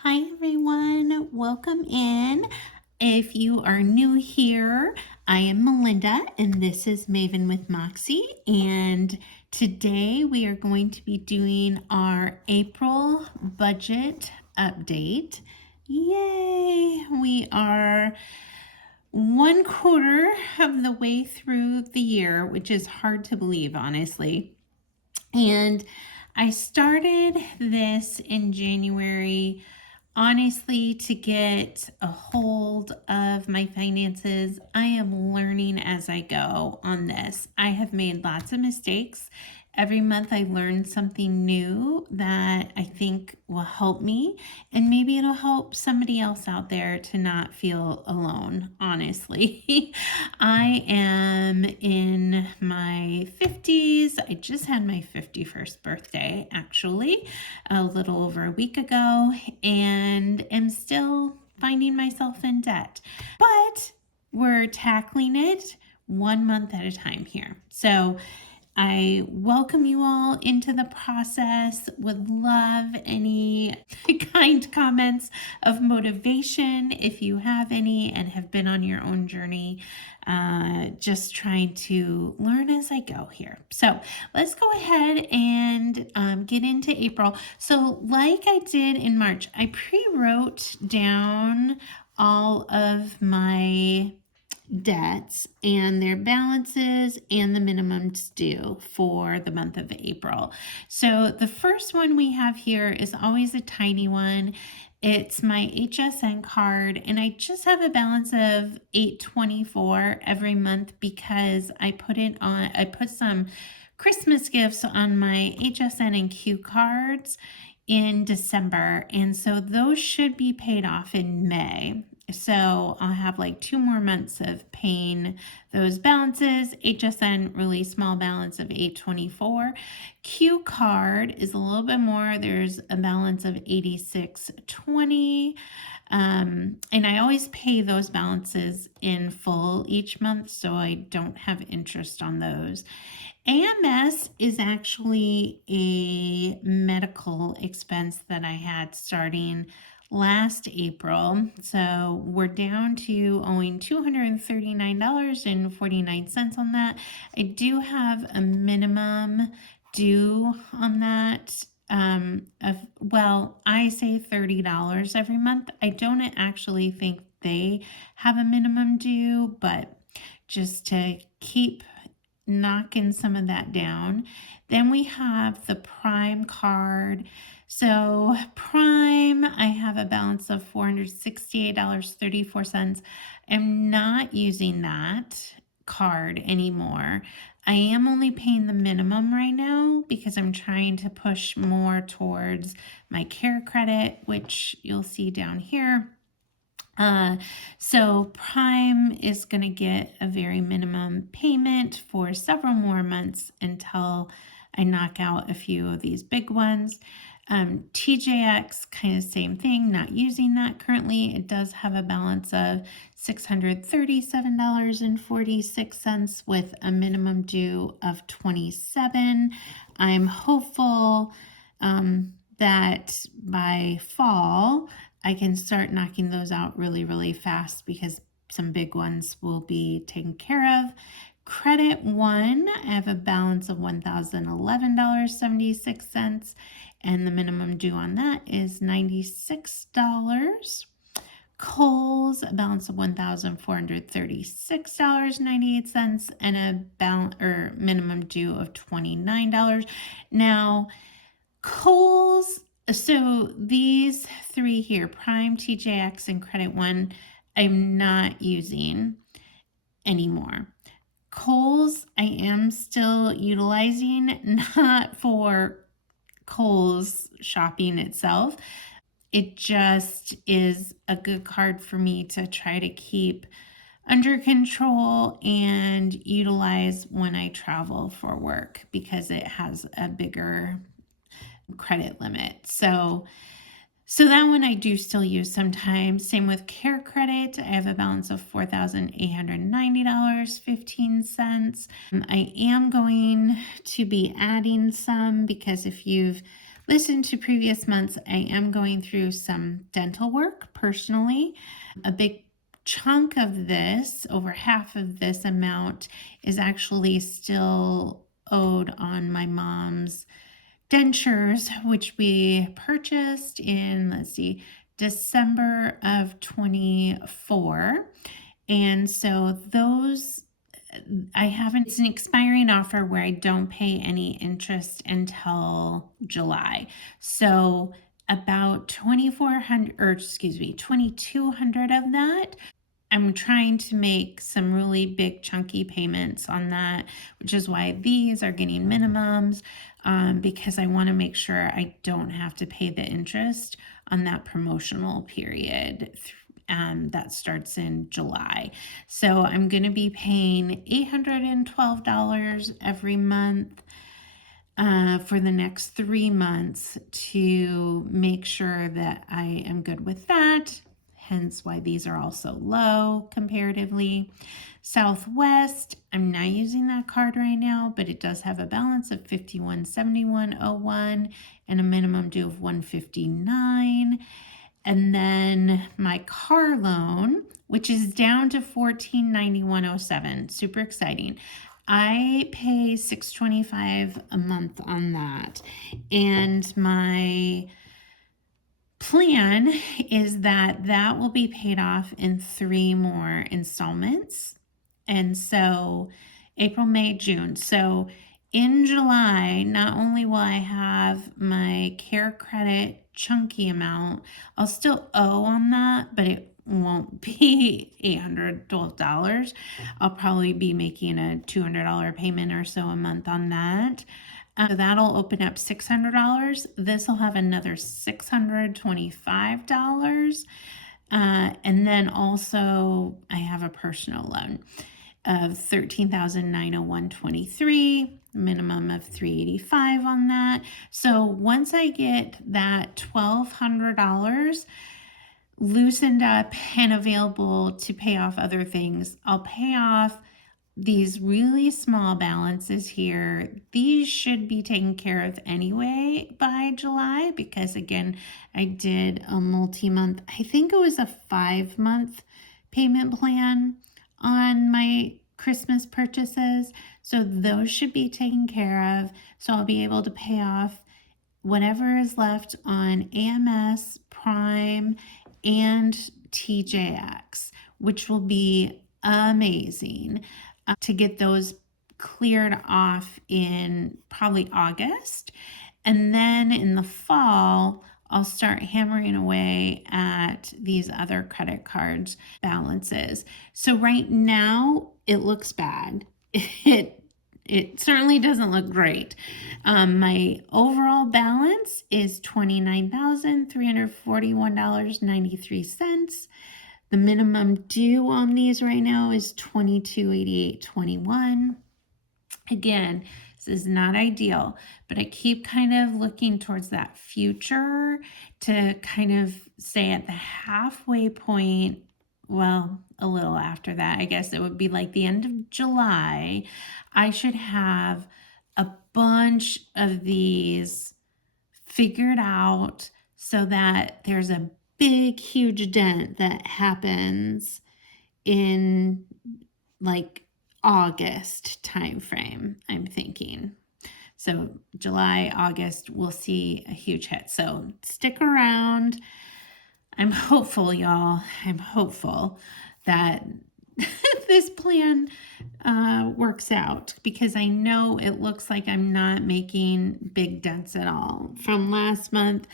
Hi, everyone. Welcome in. If you are new here, I am Melinda, and this is Maven with Moxie. And today we are going to be doing our April budget update. Yay! We are 1/4 of the way through the year, which is hard to believe, honestly. And I started this in January, honestly, to get a hold of my finances. I am learning as I go on this. I have made lots of mistakes. Every month I learn something new that I think will help me, and maybe it'll help somebody else out there to not feel alone, honestly. I am in my 50s. I just had my 51st birthday, actually, a little over a week ago, and am still finding myself in debt. But we're tackling it 1 month at a time here. So I welcome you all into the process. Would love any kind comments of motivation if you have any and have been on your own journey. Just trying to learn as I go here. So let's go ahead and get into April. So, like I did in March, I pre-wrote down all of my debts and their balances and the minimums due for the month of April. So the first one we have here is always a tiny one. It's my HSN card, and I just have a balance of $8.24 every month because I put some Christmas gifts on my HSN and Q cards in December, and so those should be paid off in May. So I'll have like 2 more months of paying those balances. HSN, really small balance of $8.24. Q card is a little bit more. There's a balance of $86.20. And I always pay those balances in full each month, so I don't have interest on those. AMS is actually a medical expense that I had starting last April. So we're down to owing $239.49 on that. I do have a minimum due on that I say $30 every month. I don't actually think they have a minimum due, but just to keep knocking some of that down. Then we have the Prime card. So Prime, I have a balance of $468.34. I'm not using that card anymore. I am only paying the minimum right now because I'm trying to push more towards my care credit, which you'll see down here. So Prime is going to get a very minimum payment for several more months until I knock out a few of these big ones. TJX, kind of same thing, not using that currently. It does have a balance of $637.46 with a minimum due of $27. I'm hopeful that by fall, I can start knocking those out really, really fast because some big ones will be taken care of. Credit One, I have a balance of $1,011.76, and the minimum due on that is $96. Kohl's, a balance of $1,436.98, and a minimum due of $29. Now, Kohl's, so these 3 here, Prime, TJX, and Credit One, I'm not using anymore. Kohl's, I am still utilizing, not for Kohl's shopping itself. It just is a good card for me to try to keep under control and utilize when I travel for work because it has a bigger credit limit. So that one I do still use sometimes. Same with Care Credit. I have a balance of $4,890.15. I am going to be adding some because if you've listened to previous months, I am going through some dental work personally. A big chunk of this, over half of this amount, is actually still owed on my mom's dentures, which we purchased in, let's see, December of 24. And so those, I haven't, it's an expiring offer where I don't pay any interest until July. So about 2,400, or excuse me, 2,200 of that, I'm trying to make some really big chunky payments on that, which is why these are getting minimums, because I want to make sure I don't have to pay the interest on that promotional period that starts in July. So I'm going to be paying $812 every month for the next 3 months to make sure that I am good with that. Hence why these are also low comparatively. Southwest, I'm not using that card right now, but it does have a balance of $51.7101 and a minimum due of $159. And then my car loan, which is down to $1491.07, super exciting. I pay $625 a month on that, and my plan is that that will be paid off in 3 more installments. And so April, May, June. So in July, not only will I have my care credit chunky amount, I'll still owe on that, but it won't be $812. I'll probably be making a $200 payment or so a month on that. So that'll open up $600. This will have another $625. And then also I have a personal loan of $13,901.23, minimum of $385 on that. So once I get that $1,200 loosened up and available to pay off other things, I'll pay off these really small balances here. These should be taken care of anyway by July, because again, I did a multi-month, I think it was a 5-month payment plan on my Christmas purchases. So those should be taken care of. So I'll be able to pay off whatever is left on AMS, Prime, and TJX, which will be amazing to get those cleared off in probably August. And then in the fall, I'll start hammering away at these other credit cards balances. So right now it looks bad. It certainly doesn't look great. My overall balance is $29,341.93. The minimum due on these right now is $2288.21. Again, this is not ideal, but I keep kind of looking towards that future to kind of stay at the halfway point. Well, a little after that, I guess it would be like the end of July. I should have a bunch of these figured out so that there's a big, huge dent that happens in like August timeframe, I'm thinking. So July, August, we'll see a huge hit. So stick around. I'm hopeful, y'all. I'm hopeful that this plan works out, because I know it looks like I'm not making big dents at all. From last month,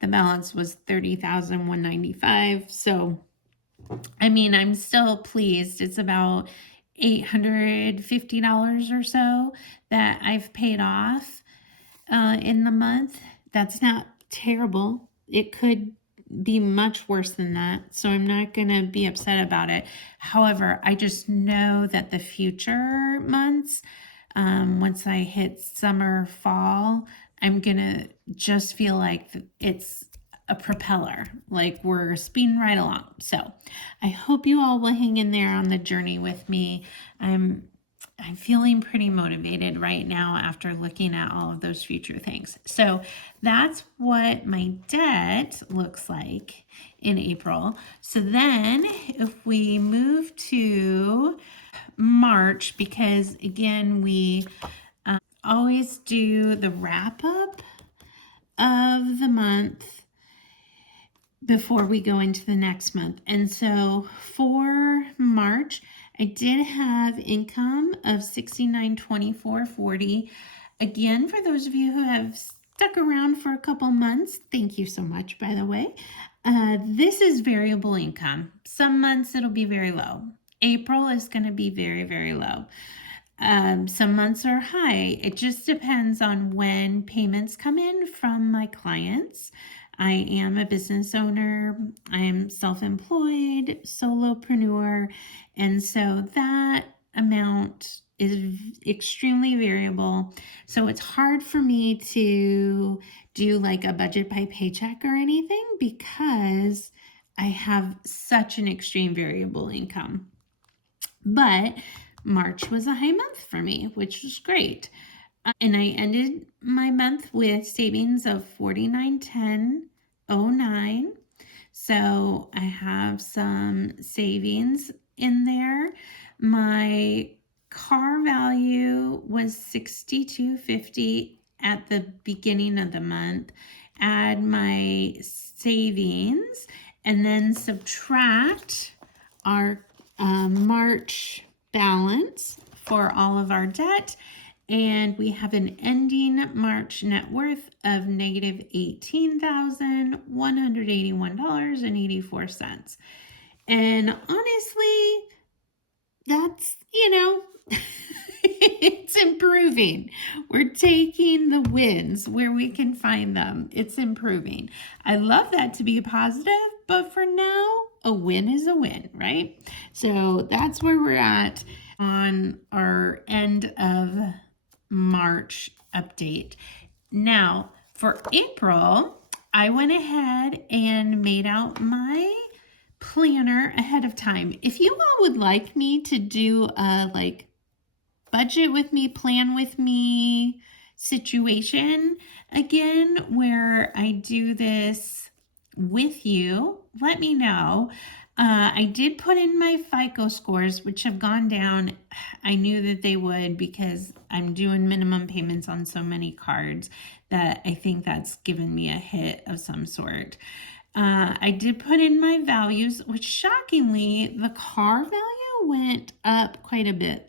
the balance was $30,195. So, I mean, I'm still pleased. It's about $850 or so that I've paid off in the month. That's not terrible. It could be much worse than that, so I'm not going to be upset about it. However, I just know that the future months, once I hit summer, fall, I'm going to just feel like it's a propeller, like we're speeding right along. So I hope you all will hang in there on the journey with me. I'm I'm feeling pretty motivated right now after looking at all of those future things. So that's what my debt looks like in April. So then if we move to March, because again, we always do the wrap up of the month before we go into the next month. And so for March, I did have income of $69.24.40. Again, for those of you who have stuck around for a couple months, thank you so much, by the way. This is variable income. Some months it'll be very low. April is going to be very, very low. Some months are high. It just depends on when payments come in from my clients. I am a business owner. I am self-employed, solopreneur, and so that amount is extremely variable. So it's hard for me to do like a budget by paycheck or anything because I have such an extreme variable income. But March was a high month for me, which was great. And I ended my month with savings of $49.10.09. So I have some savings in there. My car value was $62.50 at the beginning of the month. Add my savings and then subtract our March balance for all of our debt, and we have an ending March net worth of negative $18,181.84. And honestly, that's, it's improving. We're taking the wins where we can find them. It's improving. I love that to be positive, but for now, a win is a win, right? So that's where we're at on our end of March update. Now, for April, I went ahead and made out my planner ahead of time. If you all would like me to do a budget with me, plan with me situation again, where I do this with you, let me know. I did put in my FICO scores, which have gone down. I knew that they would because I'm doing minimum payments on so many cards that I think that's given me a hit of some sort. I did put in my values, which shockingly, the car value went up quite a bit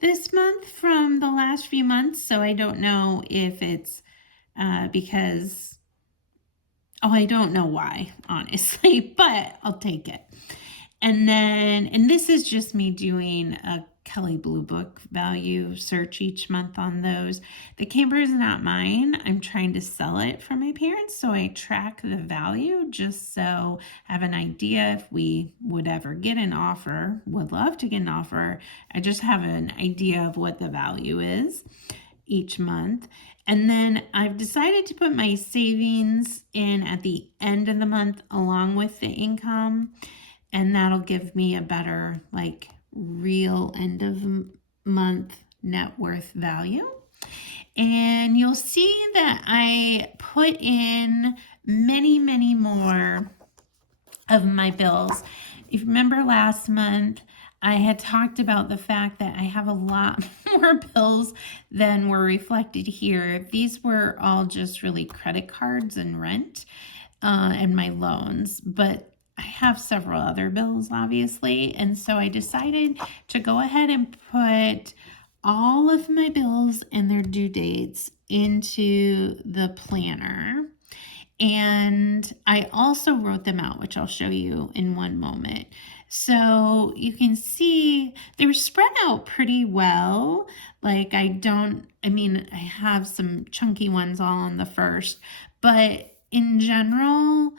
this month from the last few months. So I don't know if it's because, I don't know why, honestly, but I'll take it. And this is just me doing a Kelley Blue Book value search each month on those. The camper is not mine. I'm trying to sell it from my parents, so I track the value just so I have an idea if we would ever get an offer. Would love to get an offer. I just have an idea of what the value is each month. And then I've decided to put my savings in at the end of the month along with the income, and that'll give me a better real end of month net worth value. And you'll see that I put in many, many more of my bills. If you remember last month, I had talked about the fact that I have a lot more bills than were reflected here. These were all just really credit cards and rent and my loans, but I have several other bills, obviously, and so I decided to go ahead and put all of my bills and their due dates into the planner. And I also wrote them out, which I'll show you in one moment. So you can see they were spread out pretty well. I have some chunky ones all on the first, but in general,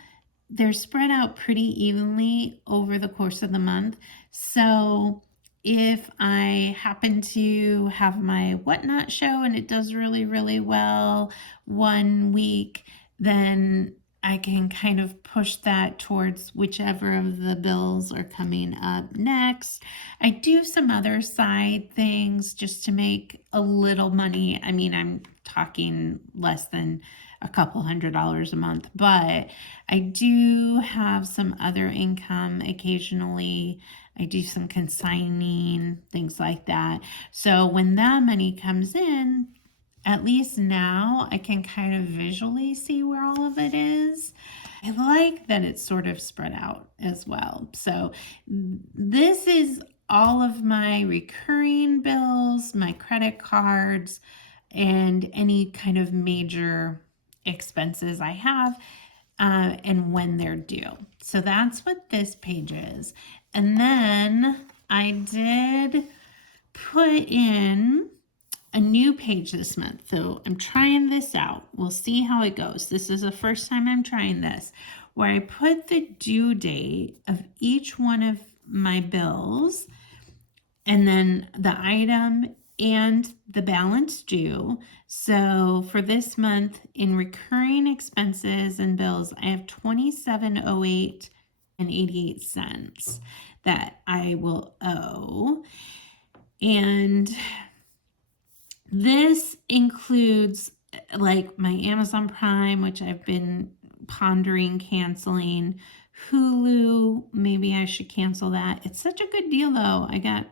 they're spread out pretty evenly over the course of the month. So if I happen to have my whatnot show and it does really, really well one week, then I can kind of push that towards whichever of the bills are coming up next. I do some other side things just to make a little money. I mean, I'm talking less than a couple $100 a month, but I do have some other income occasionally. I do some consigning, things like that. So when that money comes in, at least now I can kind of visually see where all of it is. I like that it's sort of spread out as well. So this is all of my recurring bills, my credit cards, and any kind of major expenses I have, and when they're due. So that's what this page is. And then I did put in a new page this month. So I'm trying this out. We'll see how it goes. This is the first time I'm trying this, where I put the due date of each one of my bills and then the item and the balance due. So for this month in recurring expenses and bills, I have $27.08 and 88 cents that I will owe. And this includes like my Amazon Prime, which I've been pondering canceling. Hulu, maybe I should cancel that. It's such a good deal though. I got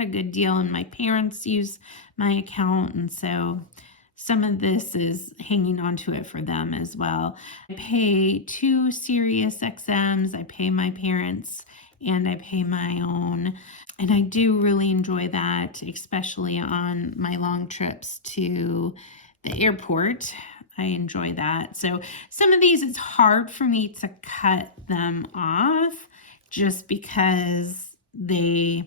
a good deal and my parents use my account, and so some of this is hanging on to it for them as well. I pay 2 Sirius XMs, I pay my parents, and I pay my own. And I do really enjoy that, especially on my long trips to the airport. I enjoy that. So some of these, it's hard for me to cut them off just because they're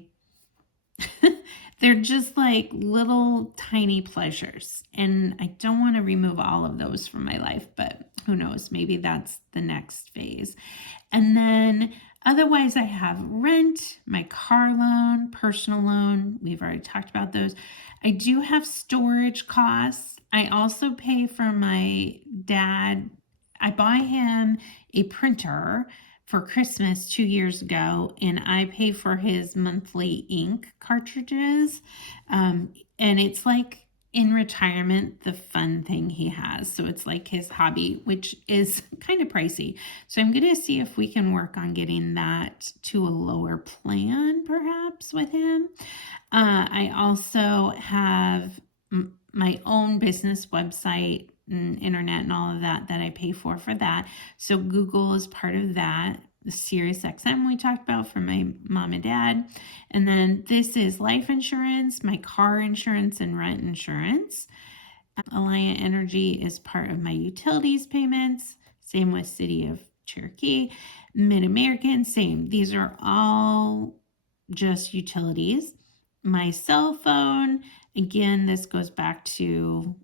just like little tiny pleasures. And I don't want to remove all of those from my life, but who knows, maybe that's the next phase. And then otherwise I have rent, my car loan, personal loan. We've already talked about those. I do have storage costs. I also pay for my dad. I buy him a printer for Christmas 2 years ago, and I pay for his monthly ink cartridges. And it's like in retirement, the fun thing he has. So it's like his hobby, which is kind of pricey. So I'm going to see if we can work on getting that to a lower plan, perhaps with him. I also have my own business website and internet and all of that I pay for that. So Google is part of that. The Sirius XM we talked about for my mom and dad. And then this is life insurance, my car insurance, and rent insurance. Alliant Energy is part of my utilities payments. Same with City of Cherokee. Mid-American, same. These are all just utilities. My cell phone, again, this goes back to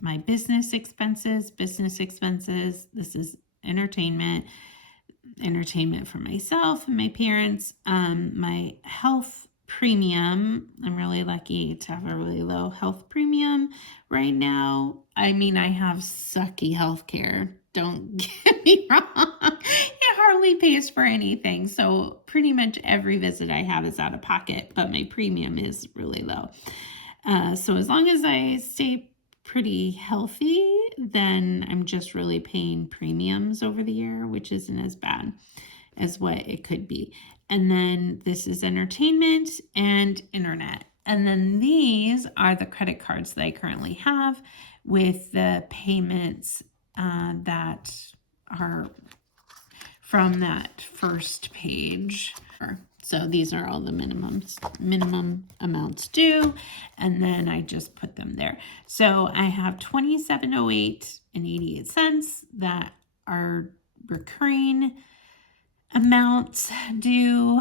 my business expenses. This is entertainment for myself and my parents. My health premium, I'm really lucky to have a really low health premium right now. I mean, I have sucky health care, don't get me wrong. It hardly pays for anything, so pretty much every visit I have is out of pocket, but my premium is really low. So as long as I stay pretty healthy, then I'm just really paying premiums over the year, which isn't as bad as what it could be. And then this is entertainment and internet. And then these are the credit cards that I currently have with the payments that are from that first page. So these are all the minimum amounts due, and then I just put them there. So I have $27.08 and 88 cents that are recurring amounts due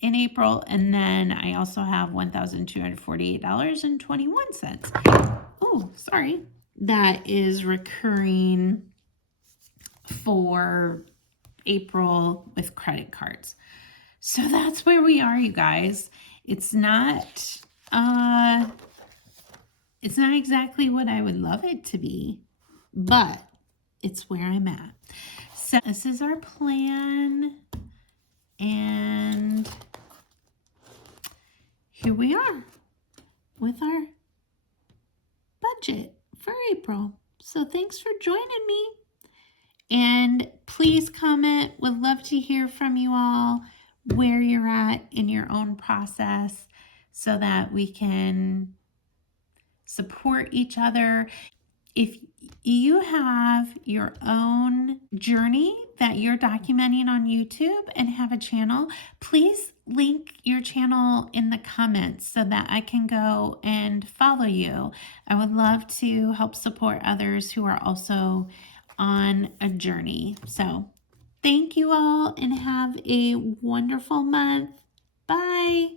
in April, and then I also have $1,248.21. Oh, sorry. That is recurring for April with credit cards. So that's where we are, you guys. It's not exactly what I would love it to be, but it's where I'm at. So this is our plan, and here we are with our budget for April. So thanks for joining me. And please comment. Would love to hear from you all where you're at in your own process so that we can support each other. If you have your own journey that you're documenting on YouTube and have a channel, please link your channel in the comments so that I can go and follow you. I would love to help support others who are also on a journey. So thank you all and have a wonderful month. Bye.